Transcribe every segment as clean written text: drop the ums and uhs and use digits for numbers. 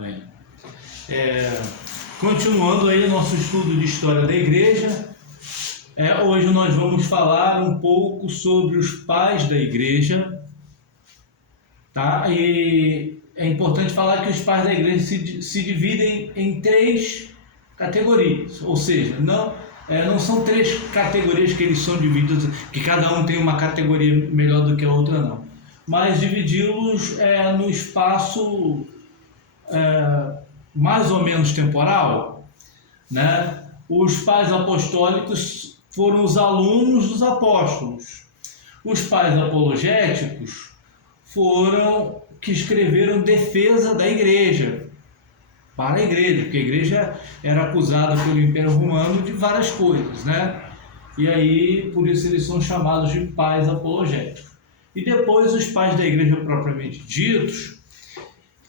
Amém. Continuando aí nosso estudo de história da igreja, hoje nós vamos falar um pouco sobre os pais da igreja, tá? E é importante falar que os pais da igreja se dividem em três categorias, ou seja, não são três categorias que eles são divididos, que cada um tem uma categoria melhor do que a outra, não, mas dividi-los no espaço mais ou menos temporal, né? Os pais apostólicos foram os alunos dos apóstolos. Os pais apologéticos foram que escreveram defesa da igreja, para a igreja, porque a igreja era acusada pelo Império Romano de várias coisas, né? E aí, por isso eles são chamados de pais apologéticos. E depois os pais da igreja propriamente ditos,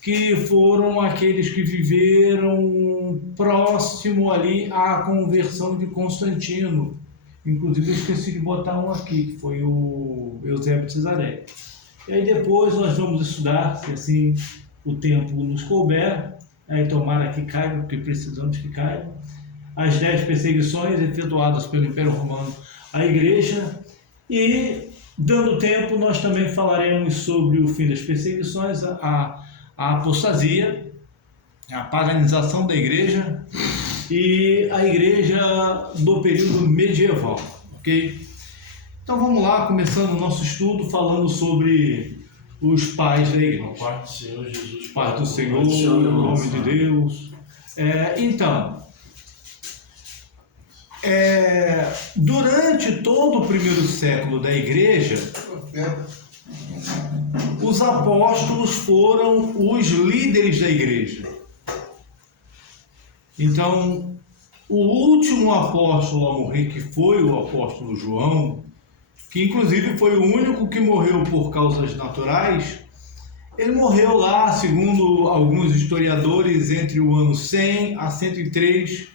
que foram aqueles que viveram próximo ali à conversão de Constantino. Inclusive eu esqueci de botar um aqui, que foi o Eusébio de Cesareia. E aí depois nós vamos estudar, se assim o tempo nos couber, aí tomara que caiba, porque precisamos que caiba, as 10 perseguições efetuadas pelo Império Romano à igreja, e dando tempo nós também falaremos sobre o fim das perseguições, a apostasia, a paganização da igreja e a igreja do período medieval, ok? Então vamos lá, começando o nosso estudo falando sobre os pais da igreja. Pai do Senhor Jesus, Pai do Senhor, em nome de Deus. Durante todo o primeiro século da igreja, os apóstolos foram os líderes da igreja. Então, o último apóstolo a morrer, que foi o apóstolo João, que inclusive foi o único que morreu por causas naturais, ele morreu lá, segundo alguns historiadores, entre o ano 100 a 103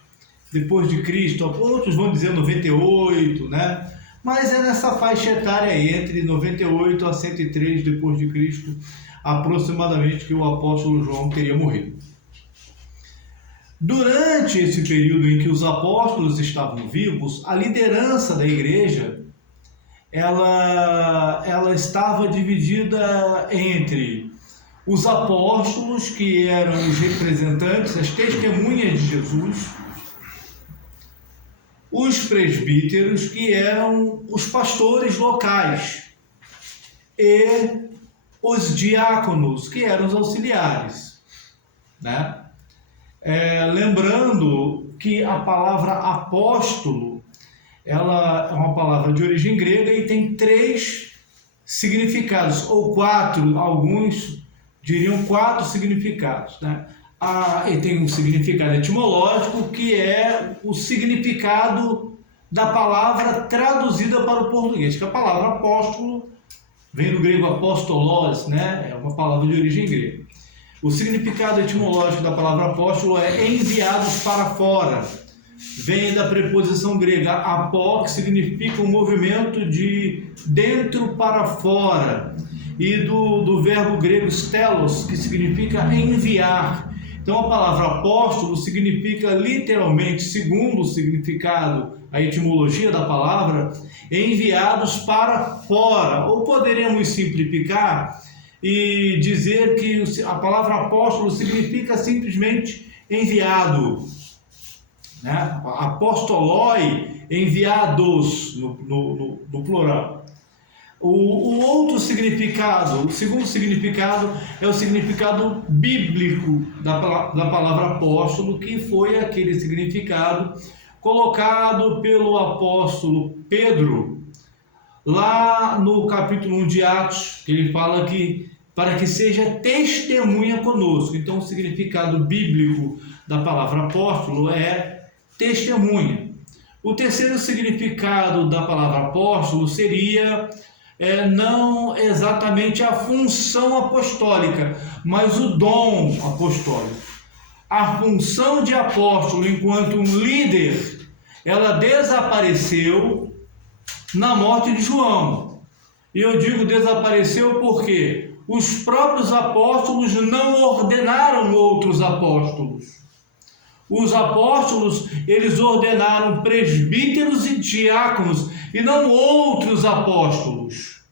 depois de Cristo. Outros vão dizer 98, né? Mas é nessa faixa etária aí, entre 98 a 103 depois de Cristo, aproximadamente, que o apóstolo João teria morrido. Durante esse período em que os apóstolos estavam vivos, a liderança da igreja, ela estava dividida entre os apóstolos, que eram os representantes, as testemunhas de Jesus, os presbíteros, que eram os pastores locais, e os diáconos, que eram os auxiliares, né? Lembrando que a palavra apóstolo, ela é uma palavra de origem grega e tem 3 significados, ou 4, alguns diriam 4 significados, né? E tem um significado etimológico, que é o significado da palavra traduzida para o português, que a palavra apóstolo vem do grego apostolos, né? É uma palavra de origem grega. O significado etimológico da palavra apóstolo é enviados para fora. Vem da preposição grega apó, que significa um movimento de dentro para fora, e do verbo grego stelos, que significa enviar. Então a palavra apóstolo significa literalmente, segundo o significado, a etimologia da palavra, enviados para fora. Ou poderemos simplificar e dizer que a palavra apóstolo significa simplesmente enviado, né? Apostoloi, enviados, no plural. O outro significado, o segundo significado, é o significado bíblico da palavra apóstolo, que foi aquele significado colocado pelo apóstolo Pedro, lá no capítulo 1 de Atos, que ele fala que para que seja testemunha conosco. Então o significado bíblico da palavra apóstolo é testemunha. O terceiro significado da palavra apóstolo seria não exatamente a função apostólica, mas o dom apostólico. A função de apóstolo enquanto um líder, ela desapareceu na morte de João. E eu digo desapareceu por quê? os próprios apóstolos não ordenaram outros apóstolos. Os apóstolos, eles ordenaram presbíteros e diáconos, e não outros apóstolos.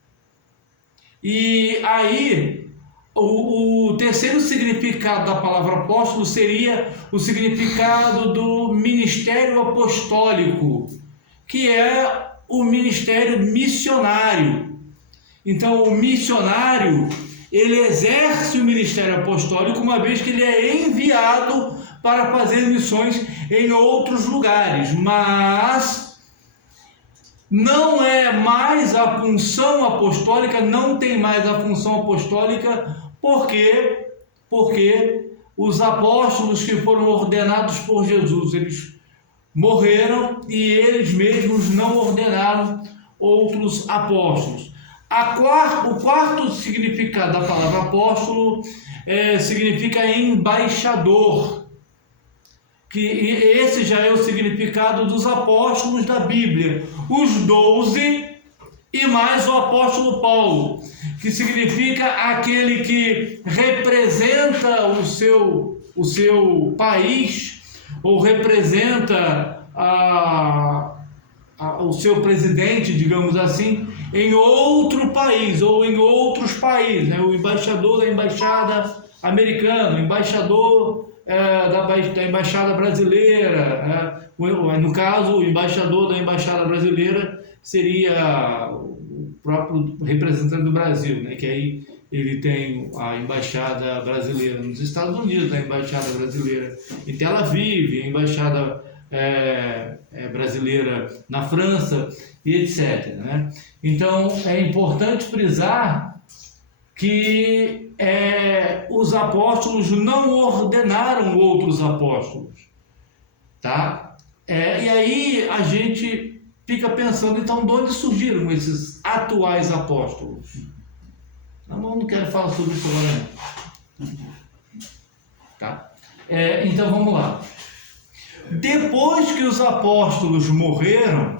E aí, o terceiro significado da palavra apóstolo seria o significado do ministério apostólico, que é o ministério missionário. Então, o missionário, ele exerce o ministério apostólico uma vez que ele é enviado para fazer missões em outros lugares, mas não é mais a função apostólica, não tem mais a função apostólica, porque os apóstolos que foram ordenados por Jesus, eles morreram e eles mesmos não ordenaram outros apóstolos. O quarto significado da palavra apóstolo significa embaixador, que esse já é o significado dos apóstolos da Bíblia, os 12 e mais o apóstolo Paulo, que significa aquele que representa o seu país, ou representa o seu presidente, digamos assim, em outro país ou em outros países, né? O embaixador da embaixada americana, o embaixador da embaixada brasileira, no caso, o embaixador da embaixada brasileira seria o próprio representante do Brasil, né? Que aí ele tem a embaixada brasileira nos Estados Unidos, a embaixada brasileira em Tel Aviv, a embaixada brasileira na França e etc. Né? Então, é importante frisar que os apóstolos não ordenaram outros apóstolos, tá? E aí a gente fica pensando, então, de onde surgiram esses atuais apóstolos? Não quero falar sobre isso agora, não. Tá? Então, vamos lá. Depois que os apóstolos morreram,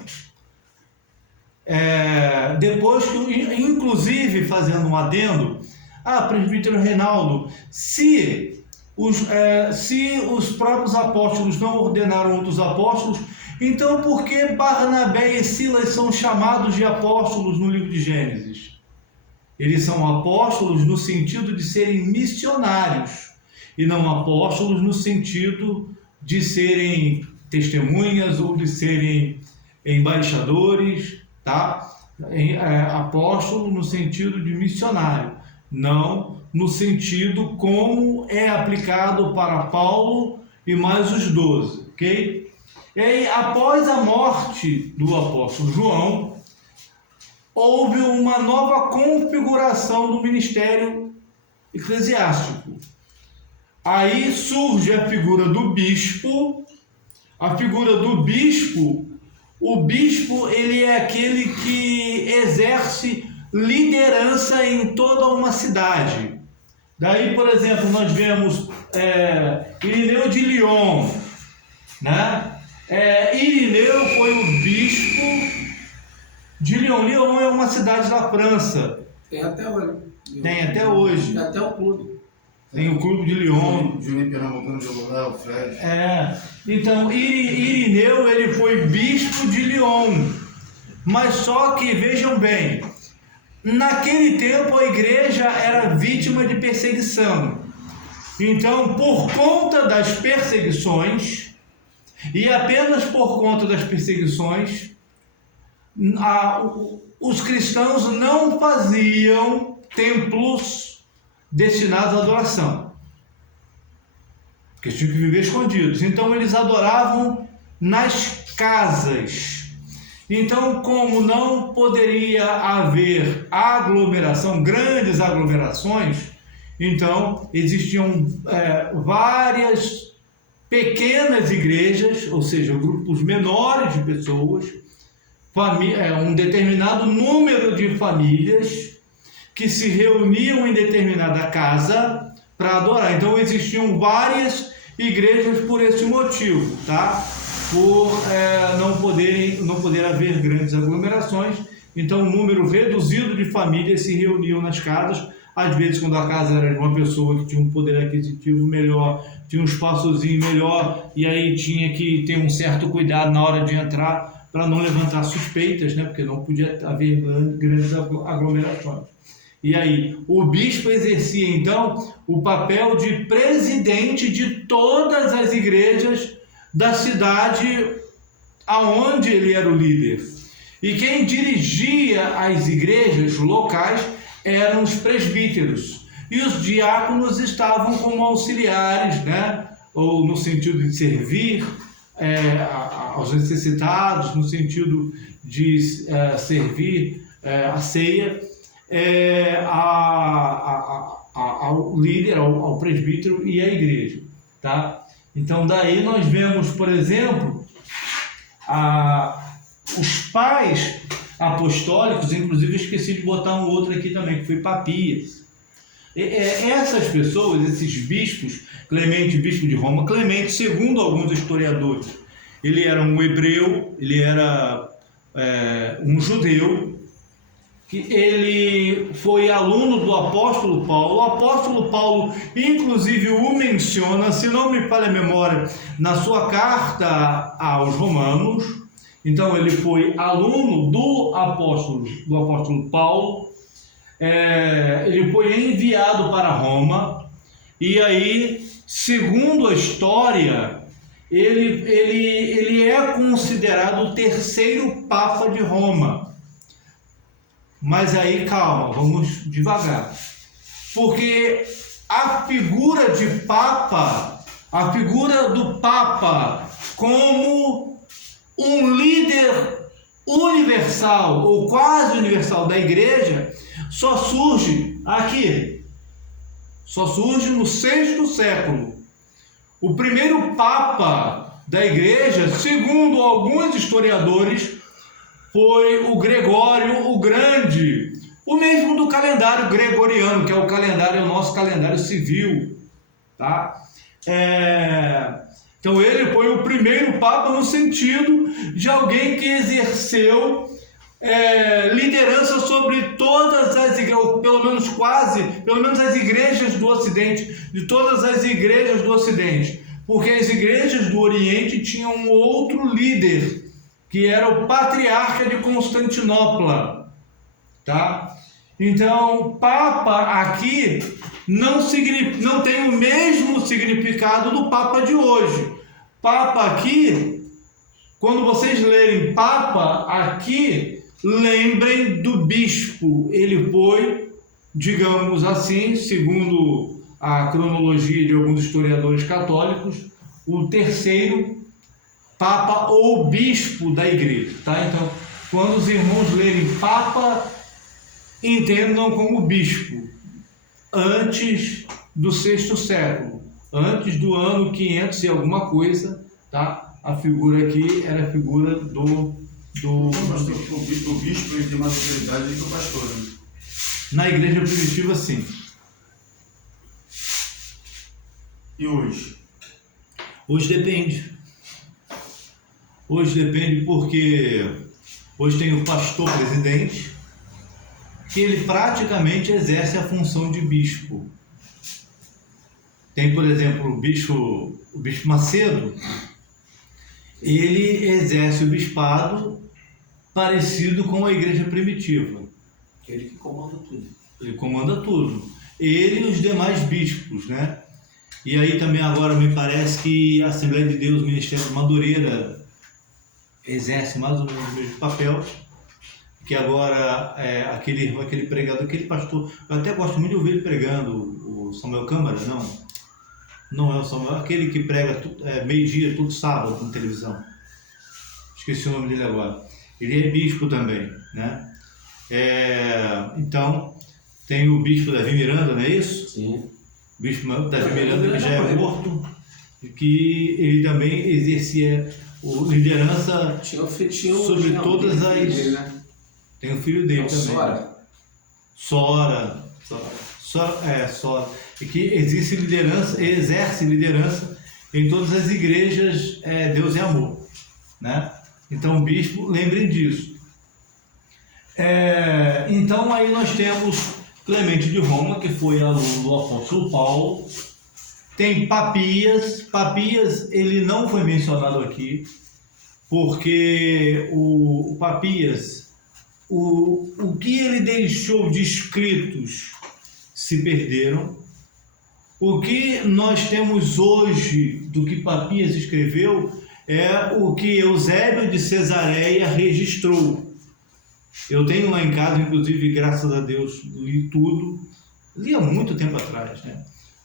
inclusive fazendo um adendo, presbítero Reinaldo, se os próprios apóstolos não ordenaram outros apóstolos, então por que Barnabé e Silas são chamados de apóstolos no livro de Gênesis? Eles são apóstolos no sentido de serem missionários, e não apóstolos no sentido de serem testemunhas ou de serem embaixadores, tá? Apóstolo no sentido de missionário, não no sentido como é aplicado para Paulo e mais os 12, ok? E aí, após a morte do apóstolo João, houve uma nova configuração do ministério eclesiástico. Aí surge a figura do bispo. A figura do bispo, o bispo, ele é aquele que exerce liderança em toda uma cidade. Daí, por exemplo, nós vemos Irineu de Lyon, né? Irineu foi o bispo de Lyon. Lyon é uma cidade da França. Tem até hoje. Tem até hoje. Tem até o clube. Tem o clube de Lyon. Juninho Pernambucano jogou lá, o Fred. Então, Irineu, ele foi bispo de Lyon. Mas só que, vejam bem, naquele tempo a igreja era vítima de perseguição. Então, por conta das perseguições, e apenas por conta das perseguições, os cristãos não faziam templos destinados à adoração, porque eles tinham que viver escondidos. Então eles adoravam nas casas. Então, como não poderia haver aglomeração, grandes aglomerações, então existiam várias pequenas igrejas, ou seja, grupos menores de pessoas, um determinado número de famílias que se reuniam em determinada casa para adorar. Então existiam várias igrejas por esse motivo, tá? Por não poder haver grandes aglomerações. Então um número reduzido de famílias se reuniam nas casas, Às vezes, quando a casa era de uma pessoa que tinha um poder aquisitivo melhor, tinha um espaçozinho melhor, e aí tinha que ter um certo cuidado na hora de entrar para não levantar suspeitas, né? Porque não podia haver grandes aglomerações. E aí, o bispo exercia, então, o papel de presidente de todas as igrejas da cidade aonde ele era o líder. E quem dirigia as igrejas locais eram os presbíteros. E os diáconos estavam como auxiliares, né? Ou no sentido de servir aos necessitados, no sentido de servir a ceia, ao líder, ao presbítero e à igreja. Tá? Então, daí nós vemos, por exemplo, os pais apostólicos, inclusive esqueci de botar um outro aqui também, que foi Papias. Essas pessoas, esses bispos, Clemente, bispo de Roma, Clemente, segundo alguns historiadores, ele era um hebreu, ele era um judeu, que ele foi aluno do apóstolo Paulo. O apóstolo Paulo, inclusive, o menciona, se não me falha a memória, na sua carta aos Romanos. Então, ele foi aluno do apóstolo Paulo. Ele foi enviado para Roma, e aí, segundo a história, ele é considerado o terceiro Papa de Roma. Mas aí, calma, vamos devagar. Porque a figura do Papa como um líder universal ou quase universal da igreja só surge aqui. Só surge no VI século. O primeiro Papa da igreja, segundo alguns historiadores, foi o Gregório o Grande, o mesmo do calendário gregoriano, que é o nosso calendário civil, tá? Então ele foi o primeiro Papa no sentido de alguém que exerceu liderança sobre todas as igrejas, ou pelo menos as igrejas do Ocidente, de todas as igrejas do Ocidente, porque as igrejas do Oriente tinham um outro líder, que era o patriarca de Constantinopla, tá? Então, Papa aqui não tem o mesmo significado do Papa de hoje. Papa aqui, quando vocês lerem Papa aqui, lembrem do bispo. Ele foi, digamos assim, segundo a cronologia de alguns historiadores católicos, o terceiro Papa ou bispo da igreja, tá? Então, quando os irmãos lerem Papa, entendam como bispo, antes do VI século, antes do ano 500 e alguma coisa, tá? A figura aqui era a figura do O bispo tem mais autoridade do que o pastor, né? Na igreja primitiva, sim. E hoje? Hoje depende. Hoje depende porque hoje tem o pastor presidente, que ele praticamente exerce a função de bispo. Tem, por exemplo, o bispo Macedo, ele exerce o bispado parecido com a igreja primitiva. Ele que comanda tudo. Ele comanda tudo. Ele e os demais bispos, né? E aí também agora me parece que a Assembleia de Deus, o Ministério de Madureira, exerce mais ou menos o mesmo papel, que agora aquele pregador, aquele pastor, eu até gosto muito de ouvir ele pregando, o Samuel Câmara, não é o Samuel, aquele que prega meio-dia, todo sábado na televisão, esqueci o nome dele agora, ele é bispo também, né? Então, tem o bispo Davi Miranda, não é isso? Sim. O bispo Davi Miranda, que já é morto, que ele também exercia liderança sobre todas as... Dele, né? Tem o filho dele também. Sora. E que exerce liderança em todas as igrejas, Deus é amor, né? Então, o bispo, lembrem disso. Então, aí nós temos Clemente de Roma, que foi aluno do apóstolo Paulo. Tem Papias. Papias, ele não foi mencionado aqui, porque o Papias, o que ele deixou de escritos se perderam. O que nós temos hoje do que Papias escreveu é o que Eusébio de Cesareia registrou. Eu tenho lá em casa, inclusive, graças a Deus, li tudo. Li há muito tempo atrás, né?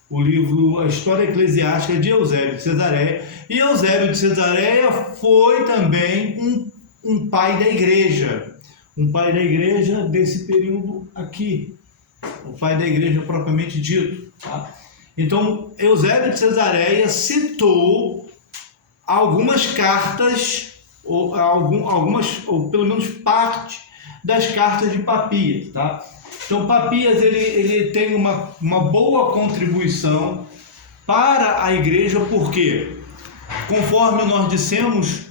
O livro A História Eclesiástica de Eusébio de Cesareia. E Eusébio de Cesareia foi também um pai da igreja. Um pai da igreja desse período aqui. O pai da igreja propriamente dito, tá? Então, Eusébio de Cesareia citou algumas cartas, ou pelo menos parte das cartas de Papias, tá? Então, Papias, ele tem uma boa contribuição para a igreja, porque, conforme nós dissemos,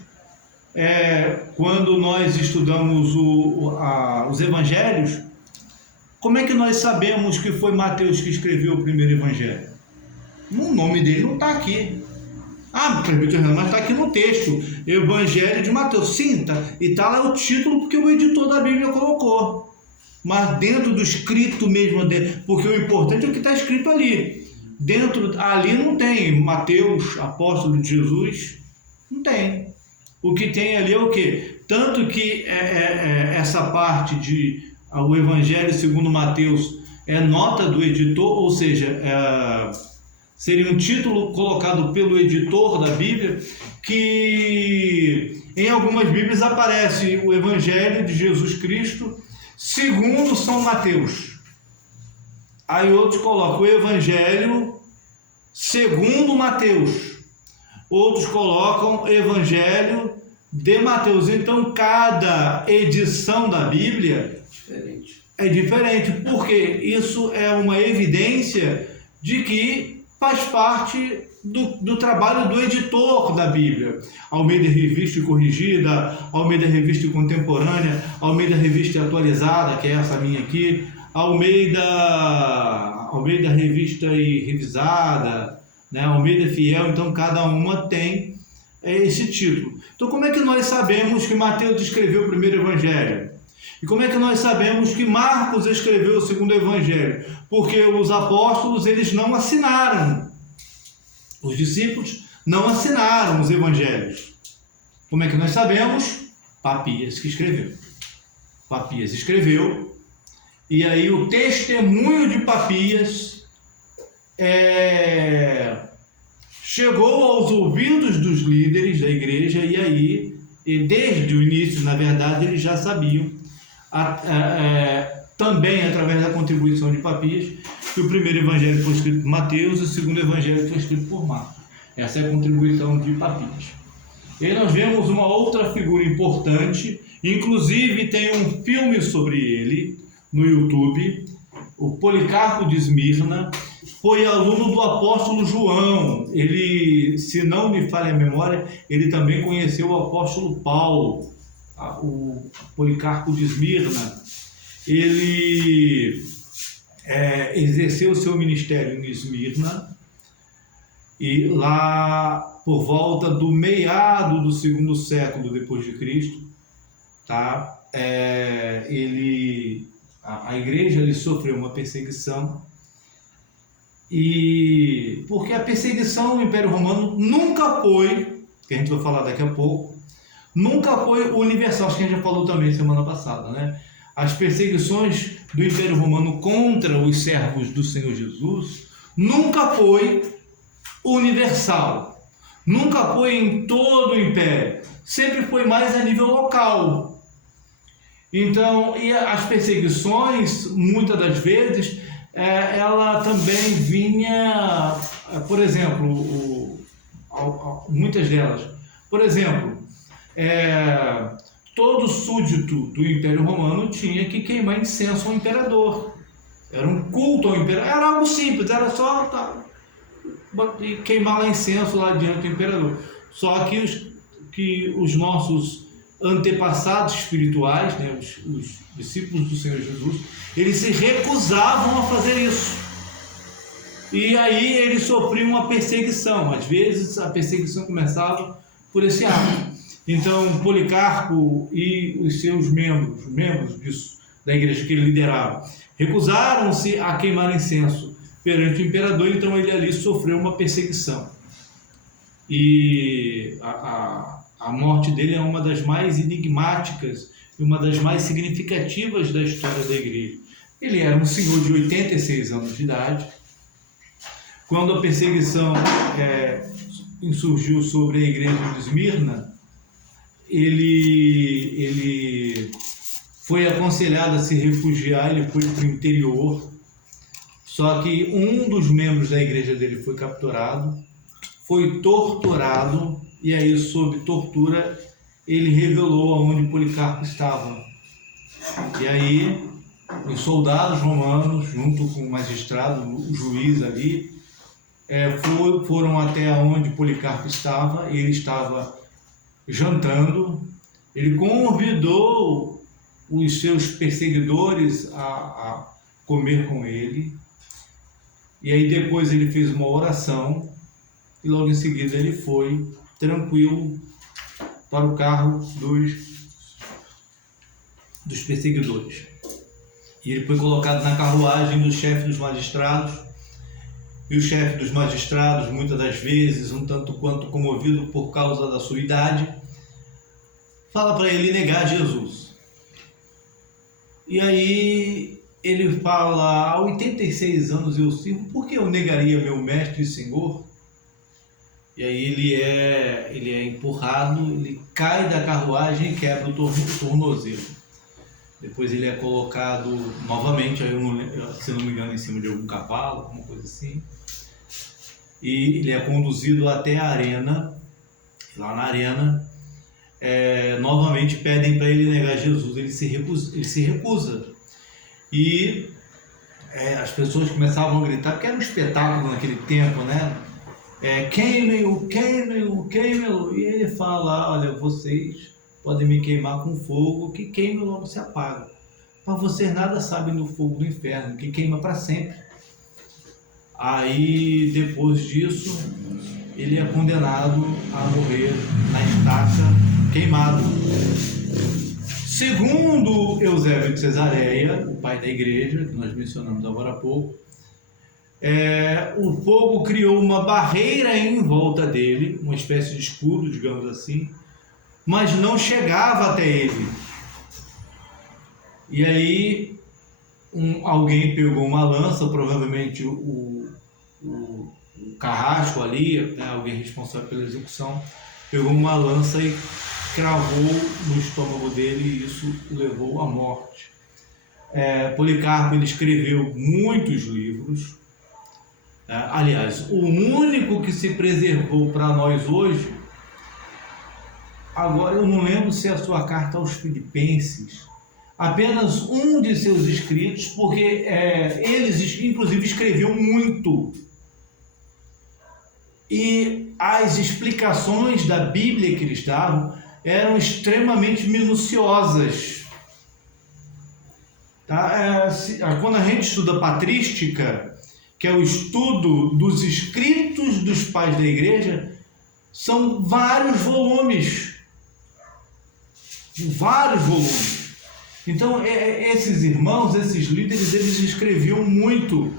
quando nós estudamos os evangelhos, como é que nós sabemos que foi Mateus que escreveu o primeiro evangelho? O nome dele não está aqui. Mas está aqui no texto, Evangelho de Mateus. Sim, tá, e está lá o título porque o editor da Bíblia colocou. Mas dentro do escrito mesmo, porque o importante é o que está escrito ali. Ali não tem Mateus, apóstolo de Jesus, não tem. O que tem ali é o quê? Tanto que essa parte o Evangelho segundo Mateus é nota do editor, ou seja, seria um título colocado pelo editor da Bíblia, que em algumas Bíblias aparece o Evangelho de Jesus Cristo segundo São Mateus. Aí outros colocam o Evangelho segundo Mateus. Outros colocam Evangelho de Mateus. Então, cada edição da Bíblia é diferente, porque isso é uma evidência de que faz parte do trabalho do editor da Bíblia. Almeida Revista e Corrigida, Almeida Revista e Contemporânea, Almeida Revista e Atualizada, que é essa minha aqui, Almeida Revista e Revisada, né? Almeida Fiel. Então cada uma tem esse título. Então como é que nós sabemos que Mateus escreveu o primeiro evangelho? E como é que nós sabemos que Marcos escreveu o segundo evangelho? Porque os apóstolos, eles não assinaram. Os discípulos não assinaram os evangelhos. Como é que nós sabemos? Papias que escreveu. Papias escreveu. E aí o testemunho de Papias chegou aos ouvidos dos líderes da igreja, e aí, desde o início, na verdade, eles já sabiam, também através da contribuição de Papias, que o primeiro evangelho foi escrito por Mateus e o segundo evangelho foi escrito por Marcos. Essa é a contribuição de Papias. E aí nós vemos uma outra figura importante, inclusive tem um filme sobre ele no YouTube, o Policarpo de Esmirna. Foi aluno do apóstolo João. Ele, se não me falha a memória, ele também conheceu o apóstolo Paulo. O Policarpo de Esmirna, ele exerceu o seu ministério em Esmirna, e lá por volta do meado do segundo século depois de Cristo, tá? A igreja ali sofreu uma perseguição, e porque a perseguição no Império Romano nunca foi, que a gente vai falar daqui a pouco, nunca foi universal. Acho que a gente já falou também semana passada, né? As perseguições do Império Romano contra os servos do Senhor Jesus nunca foi universal, nunca foi em todo o Império, sempre foi mais a nível local. Então, e as perseguições, muitas das vezes, ela também vinha, por exemplo, muitas delas, por exemplo, todo súdito do Império Romano tinha que queimar incenso ao imperador. Era um culto ao imperador. Era algo simples, era só queimar lá incenso lá diante do imperador. Só que os nossos antepassados espirituais, né, os discípulos do Senhor Jesus, eles se recusavam a fazer isso. E aí eles sofriam uma perseguição. Às vezes a perseguição começava por esse ato. Então Policarpo e os seus membros disso, da igreja que ele liderava, recusaram-se a queimar incenso perante o imperador. Então ele ali sofreu uma perseguição. E a morte dele é uma das mais enigmáticas e uma das mais significativas da história da igreja. Ele era um senhor de 86 anos de idade. Quando a perseguição insurgiu sobre a igreja de Esmirna, ele foi aconselhado a se refugiar, ele foi para o interior. Só que um dos membros da igreja dele foi capturado, foi torturado, e aí, sob tortura, ele revelou aonde Policarpo estava. E aí, os soldados romanos, junto com o magistrado, o juiz ali, foram até onde Policarpo estava. Ele estava jantando. Ele convidou os seus perseguidores a comer com ele. E aí depois ele fez uma oração e logo em seguida ele foi tranquilo para o carro dos perseguidores. E ele foi colocado na carruagem do chefe dos magistrados. E o chefe dos magistrados, muitas das vezes, um tanto quanto comovido por causa da sua idade, fala para ele negar Jesus. E aí ele fala: há 86 anos eu sirvo, por que eu negaria meu mestre e senhor? E aí ele é empurrado, ele cai da carruagem e quebra o tornozelo. Depois ele é colocado novamente, aí se não me engano, em cima de algum cavalo, alguma coisa assim. E ele é conduzido até a arena. Lá na arena, novamente pedem para ele negar Jesus. Ele se recusa. E as pessoas começavam a gritar, porque era um espetáculo naquele tempo, né? Queimem-o, queimem-o, queimem-o. E ele fala: olha, vocês podem me queimar com fogo, que queima e logo se apaga. Mas vocês nada sabem do fogo do inferno, que queima para sempre. Aí, depois disso, ele é condenado a morrer na estaca, queimado. Segundo Eusébio de Cesareia, o pai da igreja, que nós mencionamos agora há pouco, o fogo criou uma barreira em volta dele, uma espécie de escudo, digamos assim, mas não chegava até ele. E aí alguém pegou uma lança, provavelmente o carrasco ali, né, alguém responsável pela execução, pegou uma lança e cravou no estômago dele, e isso o levou à morte. Policarpo, ele escreveu muitos livros. Aliás, o único que se preservou para nós hoje, agora eu não lembro se é a sua carta aos Filipenses, apenas um de seus escritos, porque eles inclusive escreviam muito. E as explicações da Bíblia que eles davam eram extremamente minuciosas. Tá? Quando a gente estuda patrística, que é o estudo dos escritos dos pais da igreja, são vários volumes. Vários volumes. Então, esses irmãos, esses líderes, eles escreviam muito.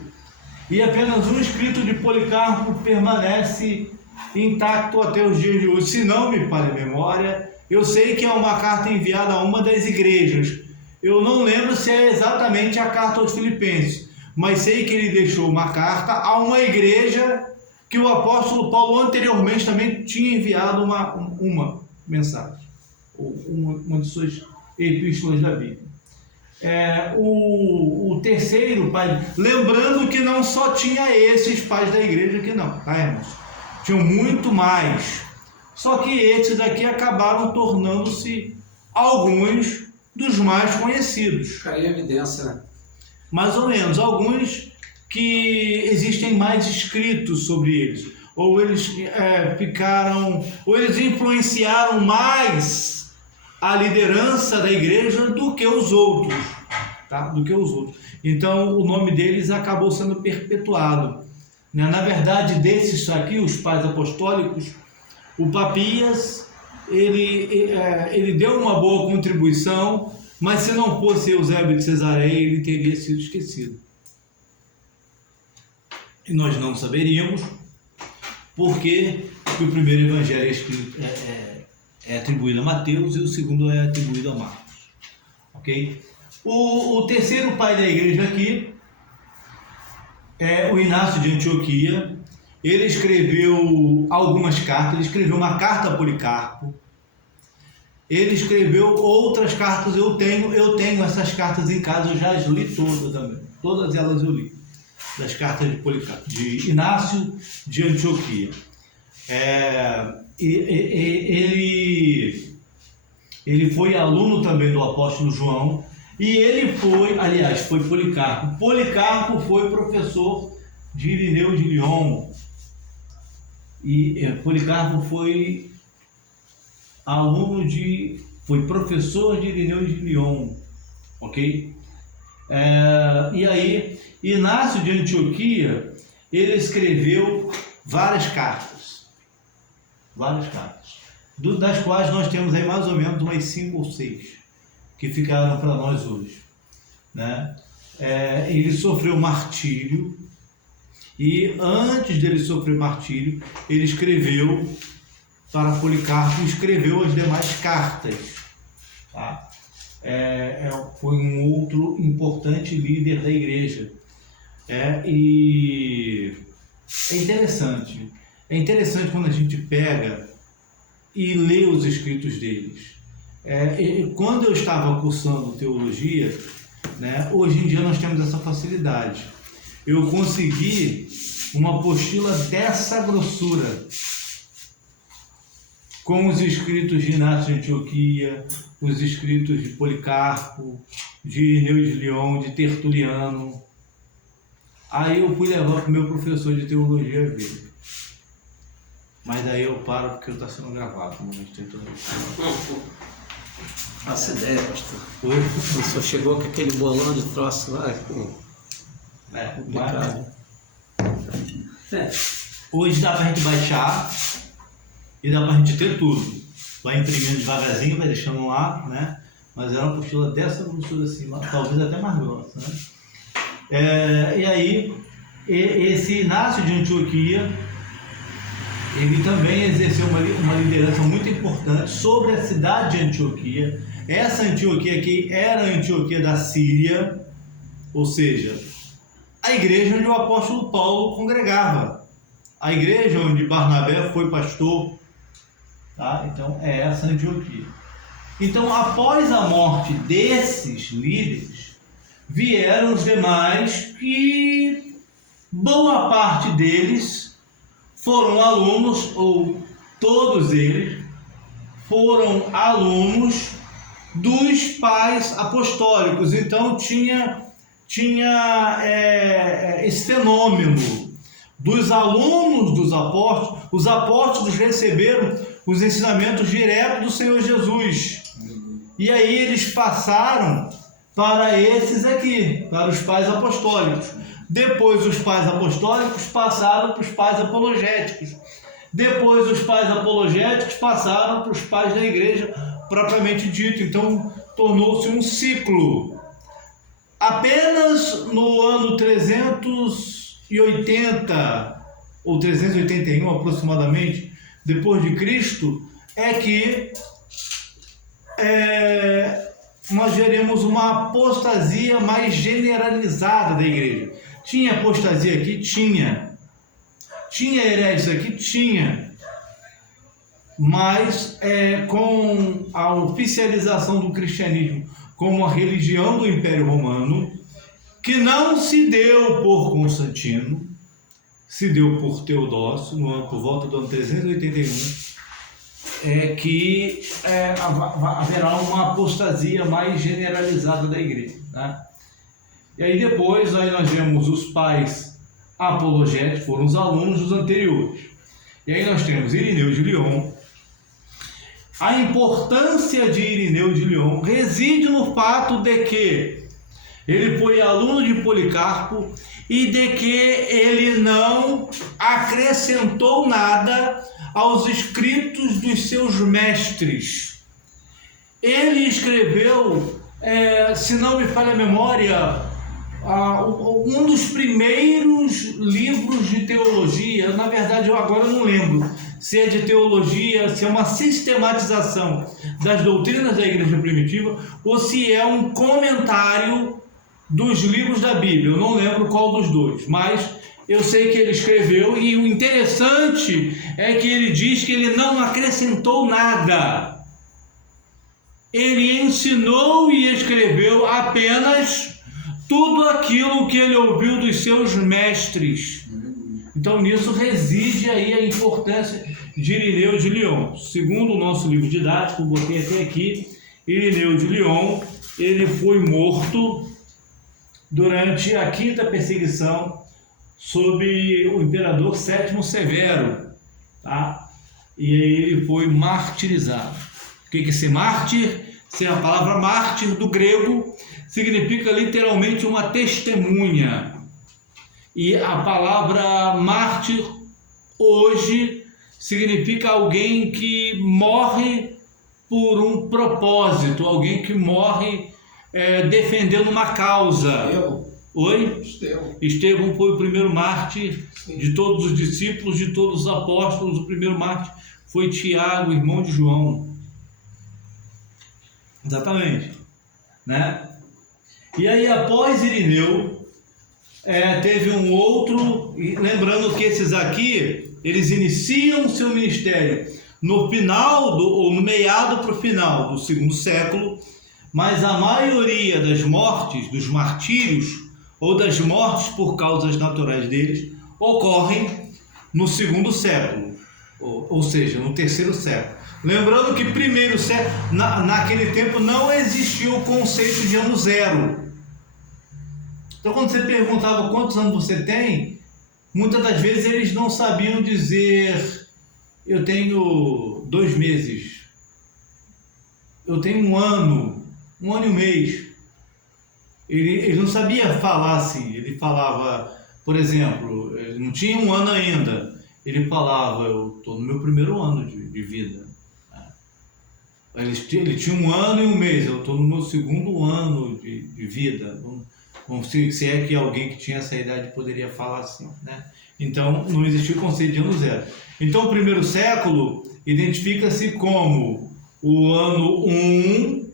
E apenas um escrito de Policarpo permanece intacto até os dias de hoje. Se não me falha a memória, eu sei que é uma carta enviada a uma das igrejas. Eu não lembro se é exatamente a carta aos Filipenses, mas sei que ele deixou uma carta a uma igreja que o apóstolo Paulo anteriormente também tinha enviado uma mensagem, ou uma de suas epístolas da Bíblia. O terceiro pai, lembrando que não só tinha esses pais da igreja aqui não, tá, irmãos? Tinham muito mais, só que esses daqui acabaram tornando-se alguns dos mais conhecidos. Ficaria em evidência, né? Mais ou menos, alguns que existem mais escritos sobre eles, ou eles ou eles influenciaram mais a liderança da igreja do que os outros, tá? Do que os outros. Então, o nome deles acabou sendo perpetuado, né? Na verdade, desses aqui, os pais apostólicos, o Papias, ele deu uma boa contribuição, mas se não fosse Eusébio de Cesareia, ele teria sido esquecido. E nós não saberíamos porque o primeiro evangelho é escrito, é atribuído a Mateus e o segundo é atribuído a Marcos. Ok? O terceiro pai da igreja aqui é o Inácio de Antioquia. Ele escreveu algumas cartas, ele escreveu uma carta a Policarpo, ele escreveu outras cartas, eu tenho essas cartas em casa, eu já as li todas também, todas elas eu li, das cartas de Policarpo, de Inácio de Antioquia. Ele foi aluno também do apóstolo João, e ele foi Policarpo. Policarpo foi professor de Irineu de Lyon, e Policarpo foi foi professor de Irineu de Lyon, ok? E aí, Inácio de Antioquia, ele escreveu várias cartas, das quais nós temos aí mais ou menos umas 5 ou 6 que ficaram para nós hoje, né? Ele sofreu martírio, e antes dele sofrer martírio, ele escreveu para Policarpo, escreveu as demais cartas, tá? Foi um outro importante líder da igreja. E é interessante quando a gente pega e lê os escritos deles. Quando eu estava cursando teologia, né, hoje em dia nós temos essa facilidade. Eu consegui uma apostila dessa grossura, com os escritos de Inácio de Antioquia, os escritos de Policarpo, de Irineu de Lyon, de Tertuliano. Aí eu fui levar para o meu professor de teologia ver. Mas daí eu paro porque está sendo gravado. Faça ideia, pastor. Oi? O senhor chegou com aquele bolão de troço lá. Hoje dá para a gente baixar e dá para a gente ter tudo. Vai imprimindo devagarzinho, vai deixando lá, né? Mas era uma apostila dessa grossura assim, talvez até mais grossa, né? E aí, esse Inácio de Antioquia, ele também exerceu uma liderança muito importante sobre a cidade de Antioquia. Essa Antioquia aqui era a Antioquia da Síria, ou seja, a igreja onde o apóstolo Paulo congregava, a igreja onde Barnabé foi pastor, tá? Então é essa Antioquia. Então, após a morte desses líderes, vieram os demais, que boa parte deles foram alunos, ou todos eles foram alunos dos pais apostólicos. Então tinha esse fenômeno dos alunos dos apóstolos. Os apóstolos receberam os ensinamentos direto do Senhor Jesus, e aí eles passaram para esses aqui, para os pais apostólicos. Depois os pais apostólicos passaram para os pais apologéticos. Depois os pais apologéticos passaram para os pais da igreja propriamente dito. Então tornou-se um ciclo. Apenas no ano 380 ou 381 aproximadamente depois de Cristo é que nós veremos uma apostasia mais generalizada da igreja. Tinha apostasia aqui? Tinha. Tinha hereges aqui? Tinha. Mas com a oficialização do cristianismo como a religião do Império Romano, que não se deu por Constantino, se deu por Teodócio, por volta do ano 381, que haverá uma apostasia mais generalizada da igreja, né? E aí depois nós vemos os pais apologéticos, foram os alunos dos anteriores. E aí nós temos Irineu de Lyon, A importância de Irineu de Lyon reside no fato de que ele foi aluno de Policarpo e de que ele não acrescentou nada aos escritos dos seus mestres. Ele escreveu, se não me falha a memória, um dos primeiros livros de teologia. Na verdade, eu agora não lembro se é de teologia, se é uma sistematização das doutrinas da igreja primitiva ou se é um comentário dos livros da Bíblia. Eu não lembro qual dos dois, mas eu sei que ele escreveu, e o interessante é que ele diz que ele não acrescentou nada. Ele ensinou e escreveu apenas tudo aquilo que ele ouviu dos seus mestres. Então nisso reside aí a importância de Irineu de Lyon. Segundo o nosso livro didático, botei até aqui, Irineu de Lyon, ele foi morto durante a 5ª perseguição sob o imperador Sétimo Severo, tá? E aí ele foi martirizado. O que é ser mártir? Se a palavra mártir do grego significa literalmente uma testemunha. E a palavra mártir hoje significa alguém que morre por um propósito, alguém que morre defendendo uma causa. Oi? Estevão foi o primeiro mártir. Sim. De todos os discípulos, de todos os apóstolos. O primeiro mártir foi Tiago, irmão de João. Exatamente, né? E aí, após Irineu, teve um outro, lembrando que esses aqui, eles iniciam o seu ministério no final, ou no meado para o final do 2º século, mas a maioria das mortes, dos martírios, ou das mortes por causas naturais deles, ocorrem no 2º século, ou seja, no 3º século. Lembrando que primeiro século, naquele tempo não existia o conceito de ano zero. Então quando você perguntava quantos anos você tem, muitas das vezes eles não sabiam dizer: eu tenho 2 meses, eu tenho 1 ano, 1 ano e 1 mês. Ele não sabia falar assim. Ele falava, por exemplo, ele não tinha 1 ano ainda, ele falava: eu estou no meu 1º ano de vida. Ele tinha 1 ano e 1 mês, eu estou no meu 2º ano de vida. Se é que alguém que tinha essa idade poderia falar assim, né? Então não existia o conceito de ano zero. Então o 1º século identifica-se como o ano 1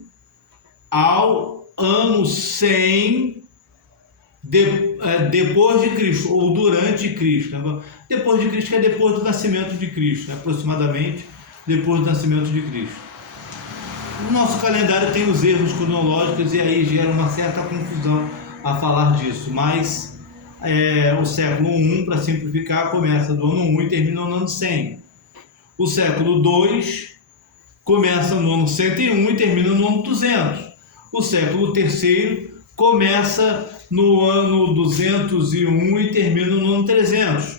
ao ano 100 depois de Cristo, ou durante Cristo. Depois de Cristo, que é depois do nascimento de Cristo, aproximadamente depois do nascimento de Cristo. O nosso calendário tem os erros cronológicos e aí gera uma certa confusão a falar disso, mas o século I, para simplificar, começa do ano 1 e termina no ano 100. O século II começa no ano 101 e termina no ano 200. O século III começa no ano 201 e termina no ano 300.